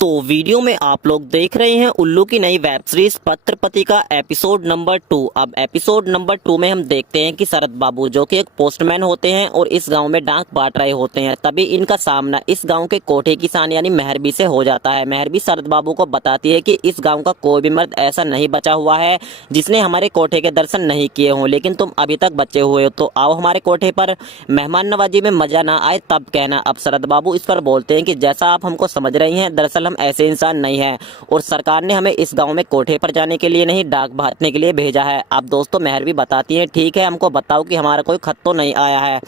तो वीडियो में आप लोग देख रहे हैं उल्लू की नई वेब सीरीज पत्रपति का एपिसोड नंबर 2। अब एपिसोड नंबर 2 में हम देखते हैं कि शरद बाबू जो कि एक पोस्टमैन होते हैं और इस गांव में डाक बांट रहे होते हैं, तभी इनका सामना इस गांव के कोठे किसान यानी मेहरबी से हो जाता है। मेहरबी शरद बाबू को बताती है कि इस गाँव का कोई भी मर्द ऐसा नहीं बचा हुआ है जिसने हमारे कोठे के दर्शन नहीं किए हों, लेकिन तुम अभी तक बचे हुए हो तो आओ हमारे कोठे पर। मेहमान नवाजी में मजा ना आए तब कहना। अब शरद बाबू इस पर बोलते हैं कि जैसा आप हमको समझ रही हैं, दरअसल हम ऐसे इंसान नहीं हैं और सरकार ने हमें इस गांव में कोठे पर जाने के लिए नहीं, डाक बांटने के लिए भेजा है। अब दोस्तों मेहरबी बताती हैं, ठीक है हमको बताओ कि हमारा कोई खत तो नहीं आया है।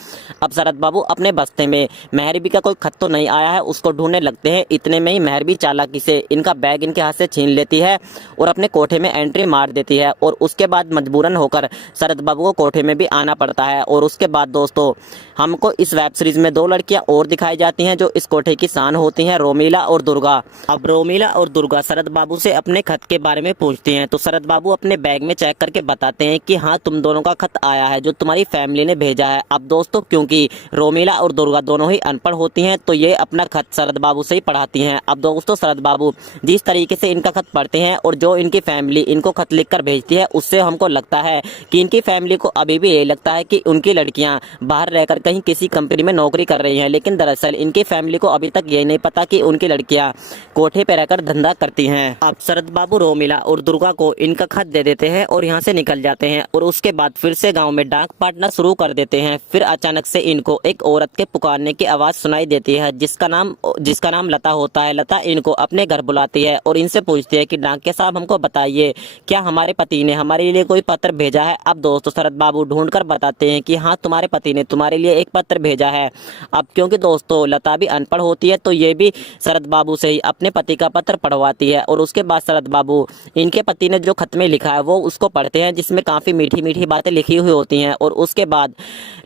अब शरद बाबू अपने बस्ते में मेहरबी का कोई खत तो नहीं आया है उसको ढूंढने लगते हैं। इतने में ही मेहरबी चालाकी से इनका बैग इनके हाथ से छीन लेती है और अपने कोठे में एंट्री मार देती है और उसके बाद मजबूरन होकर शरद बाबू को कोठे में भी आना पड़ता है। और उसके बाद दोस्तों हमको इस वेब सीरीज में दो लड़कियां और दिखाई जाती हैं जो इस कोठे की शान होती हैं, रोमिला और दुर्गा। अब रोमिला और दुर्गा शरद बाबू से अपने खत के बारे में पूछती हैं तो शरद बाबू अपने बैग में चेक करके बताते हैं कि हाँ तुम दोनों का खत आया है जो तुम्हारी फैमिली ने भेजा है। अब दोस्तों क्योंकि रोमिला और दुर्गा दोनों ही अनपढ़ होती हैं तो ये अपना खत शरद बाबू से ही पढ़ाती हैं। अब दोस्तों शरद बाबू जिस तरीके से इनका खत पढ़ते हैं और जो इनकी फैमिली इनको खत लिखकर भेजती है उससे हमको लगता है कि इनकी फैमिली को अभी भी ये लगता है कि उनकी लड़कियां बाहर रहकर कहीं किसी कंपनी में नौकरी कर रही हैं, लेकिन दरअसल इनकी फैमिली को अभी तक ये नहीं पता कि उनकी लड़कियां कोठे पे रहकर धंधा करती हैं। अब शरद बाबू रोमिला और दुर्गा को इनका खत दे देते हैं और यहाँ से निकल जाते हैं और उसके बाद फिर से गांव में डाक बांटना शुरू कर देते हैं। फिर अचानक से इनको एक औरत के पुकारने की आवाज सुनाई देती है जिसका नाम लता होता है। लता इनको अपने घर बुलाती है और इनसे पूछती है कि डाकिया साहब हमको बताइए क्या हमारे पति ने हमारे लिए कोई पत्र भेजा है। अब दोस्तों शरद बाबू ढूंढ कर बताते हैं कि हाँ तुम्हारे पति ने तुम्हारे लिए एक पत्र भेजा है। अब क्योंकि दोस्तों लता भी अनपढ़ होती है तो ये भी शरद बाबू से ही अपने पति का पत्र पढ़वाती है और उसके बाद शरद बाबू इनके पति ने जो खत में लिखा है वो उसको पढ़ते हैं जिसमें काफी मीठी मीठी बातें लिखी हुई होती हैं। और उसके बाद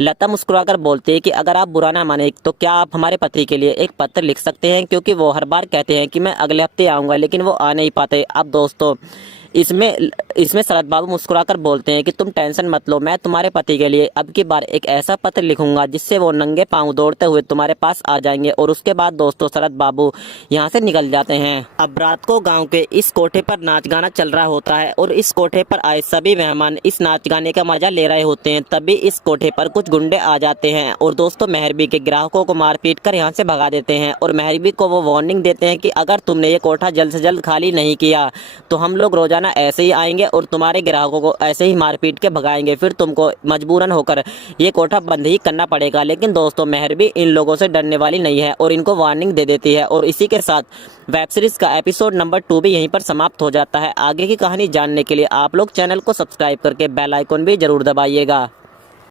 लता मुस्कुराकर बोलती है कि अगर आप बुरा ना माने तो क्या आप हमारे पति के लिए एक पत्र लिख सकते हैं, क्योंकि वो हर बार कहते हैं कि मैं अगले हफ्ते आऊंगा लेकिन वो आ नहीं पाते। अब दोस्तों इसमें शरद बाबू मुस्कुराकर बोलते हैं कि तुम टेंशन मत लो, मैं तुम्हारे पति के लिए अब की बार एक ऐसा पत्र लिखूंगा जिससे वो नंगे पांव दौड़ते हुए तुम्हारे पास आ जाएंगे। और उसके बाद दोस्तों शरद बाबू यहाँ से निकल जाते हैं। अब रात को गांव के इस कोठे पर नाच गाना चल रहा होता है और इस कोठे पर आए सभी मेहमान इस नाच गाने का मजा ले रहे होते हैं। तभी इस कोठे पर कुछ गुंडे आ जाते हैं और दोस्तों मेहरबी के ग्राहकों को मार पीट कर यहाँ से भगा देते हैं और मेहरबी को वो वार्निंग देते हैं कि अगर तुमने ये कोठा जल्द से जल्द खाली नहीं किया तो हम लोग रोजाना ऐसे ही आएंगे और तुम्हारे ग्राहकों को ऐसे ही मार पीट के भगाएंगे, फिर तुमको मजबूरन होकर ये कोठा बंद ही करना पड़ेगा। लेकिन दोस्तों मेहरबी इन लोगों से डरने वाली नहीं है और इनको वार्निंग दे देती है। और इसी के साथ वेब सीरीज का एपिसोड नंबर 2 भी यहीं पर समाप्त हो जाता है। आगे की कहानी जानने के लिए आप लोग चैनल को सब्सक्राइब करके बेल आइकन भी जरूर दबाइएगा।